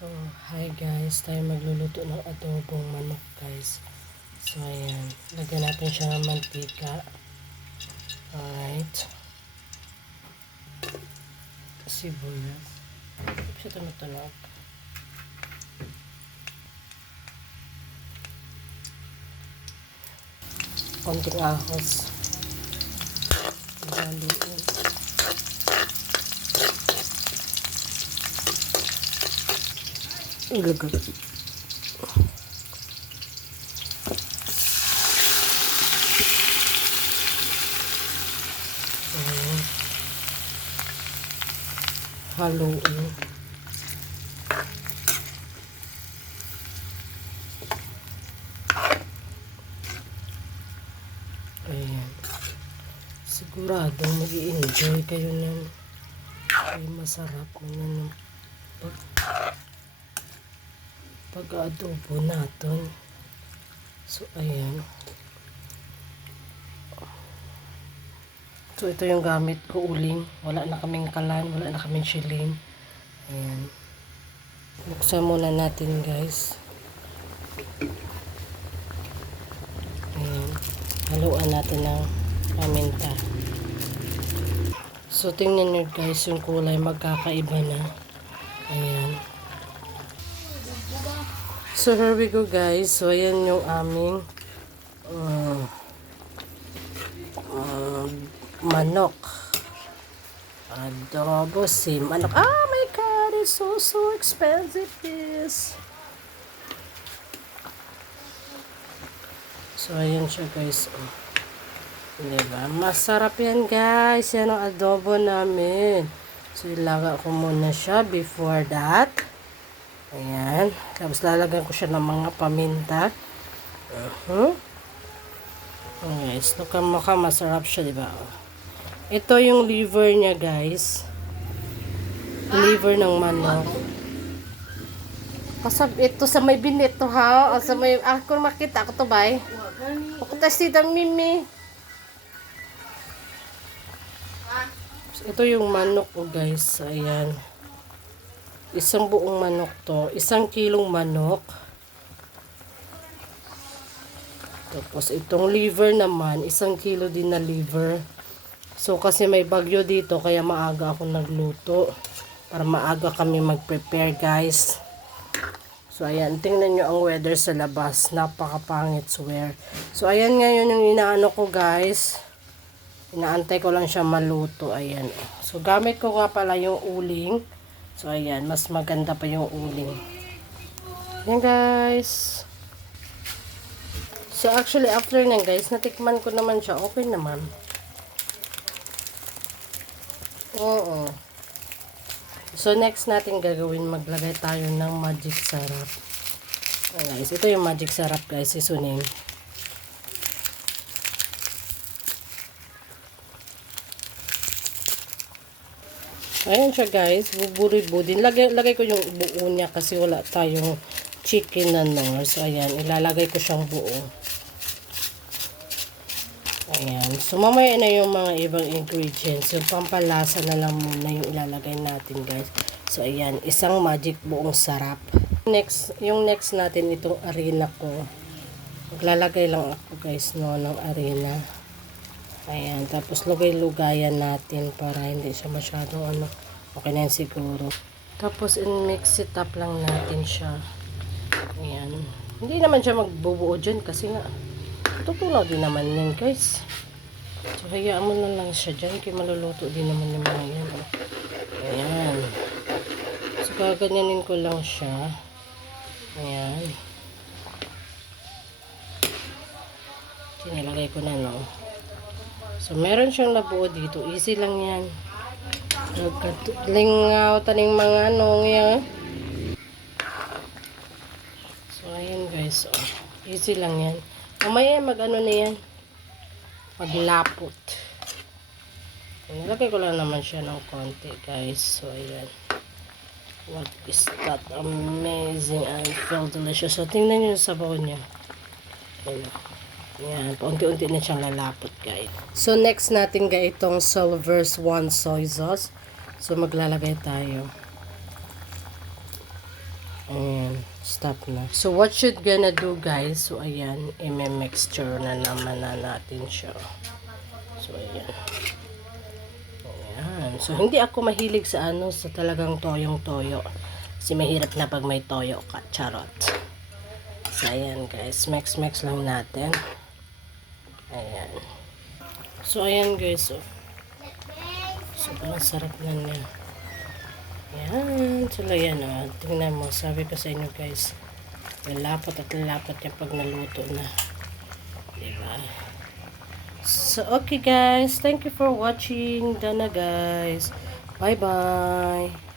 So, hi guys, tayo magluluto ng adobong manok guys. So, ayan, lagyan natin siya ng mantika. Alright. Sibuyas. Siya tumutunog. Konting ahos. Haluin. Ilagay. Haluin. Ayan. Siguradong mag-i-enjoy kayo ng ay masarap naman ng pag-adobo natin. So, ayan. So, ito yung gamit ko, uling. Wala na kaming kalan, wala na kaming shilling. Ayan. Buksan muna natin, guys. Ayan. Haluan natin ng paminta. So, tingnan nyo, guys, yung kulay magkakaiba na. Ayan. So, here we go, guys. So, ayan yung aming manok. Adobo si manok. Oh my God, it's so expensive this. So, ayan siya, guys. Oh. Diba? Masarap yan, guys. Yan ang adobo namin. So, ilaga ko muna siya before that. Ayan. Tapos, lalagyan ko siya ng mga paminta. Guys, mukha masarap siya, diba? Ito yung liver niya, guys. Liver ng manok. Kasab ito sa may binito, ha? O sa may, kung makita ko to, bay. Ako testidang mimi. So, ito yung manok ko, guys. Ayan. Isang buong manok to. 1 kilong manok. Tapos, itong liver naman, 1 kilo din na liver. So, kasi may bagyo dito, kaya maaga ako nagluto. Para maaga kami mag-prepare, guys. So, ayan. Tingnan nyo ang weather sa labas. Napakapangit, swear. So, ayan ngayon yung inaano ko, guys. Inaantay ko lang siya maluto. Ayan. So, gamit ko nga pala yung uling. So, ayan. Mas maganda pa yung uling. Ayan, guys. So, actually, after na, guys, natikman ko naman siya. Okay naman. Oo. So, next natin gagawin, maglagay tayo ng magic sarap. Ayan, guys. Ito yung magic sarap, guys. Isunin. Ayan siya, guys. Buburi-budin. Lagay ko yung buo niya kasi wala tayong chicken na nor. So, ayan. Ilalagay ko siyang buo. Ayan. So, mamaya na yung mga ibang ingredients. Yung pampalasa na lang muna yung ilalagay natin, guys. So, ayan. Isang magic buong sarap. Yung next natin, itong arena ko. Maglalagay lang ako, guys, no, ng arena. Ayan. Tapos, lugay-lugayan natin para hindi siya masyadong, okay na yan siguro. Tapos, mix it up lang natin siya. Ayan. Hindi naman siya magbubuo dyan kasi nga, tutunaw din naman yan, guys. So, hayaan mo na lang siya dyan. Kaya maluluto din naman yung mga yan. Ayan. So, gaganyanin ko lang siya. Ayan. Sinilagay ko na, no. So, meron siyang nabuo dito. Easy lang yan. Lingaw, taning mga yan. So, ayan, guys. Oh. Easy lang yan. Mamaya mag-ano na yan. Maglapot. Nilagay ko lang naman siya ng konti, guys. So, ayan. What is that? Amazing. I feel delicious. So, tingnan nyo yung sabaw niya. Ayan. Ayan. Paunti-unti na siyang lalapot, guys. So, next natin, guys, itong Silver's One soy sauce. So, maglalagay tayo. Ayan, stop na. So, what should gonna do, guys? So, ayan, i-mixture na naman na natin siya. So, ayan. Ayan. So, hindi ako mahilig sa sa talagang toyong-toyo. Kasi mahirap na pag may toyo ka. Charot. So, ayan, guys. Mix lang natin. Ayan. So, ayan, guys. So, parang sarap na niya. Ayan. So, ayan, tingnan mo. Sabi ko sa inyo, guys. Lalapot at lalapot niya pag naluto na. Diba? So, okay, guys. Thank you for watching. Done na, guys. Bye-bye.